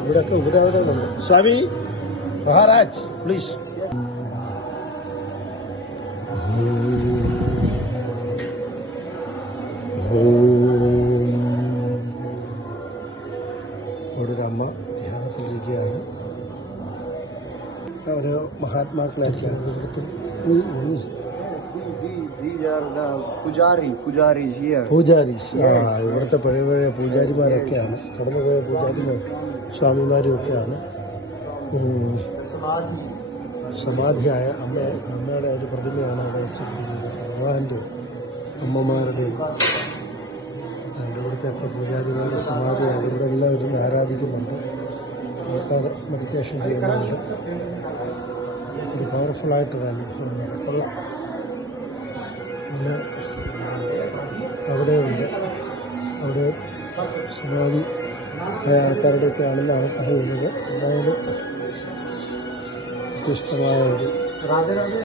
ഇവിടെയൊക്കെ ഉപദേവതകളുണ്ട്. സ്വാമി മഹാരാജ് പ്ലീസ്. ഇവിടെ ഒരു അമ്മ ധ്യാനത്തിലിരിക്കുകയാണ്. ഒരു മഹാത്മാക്കളായിരിക്കും ഇവിടുത്തെ പൂജാരീസ്. ഇവിടുത്തെ പഴയ പഴയ പൂജാരിമാരൊക്കെയാണ്, കടന്നുപോയ പൂജാരിമാർ സ്വാമിമാരും ഒക്കെയാണ്. സമാധിയായ അമ്മയുടെ ഒരു പ്രതിമയാണ് അവിടെ വെച്ചിരിക്കുന്നത്. ഭഗവാന്റെ അമ്മമാരുടെയും ഇവിടുത്തെ ഒക്കെ പൂജാരിമാരുടെ സമാധിയാണ്. ഇവിടെ എല്ലാം ഇരുന്ന് ആരാധിക്കുന്നുണ്ട്, ആൾക്കാർ മെഡിറ്റേഷൻ ചെയ്യുന്നുണ്ട്. ഒരു പവർഫുള്ളായിട്ടൊരാണ് നടക്കുള്ള. പിന്നെ അവിടെയുണ്ട്, അവിടെ സമാധി ആൾക്കാരുടെയൊക്കെ ആണെന്നാണ് പറയുന്നത്. എന്തായാലും വ്യത്യസ്തമായ ഒരു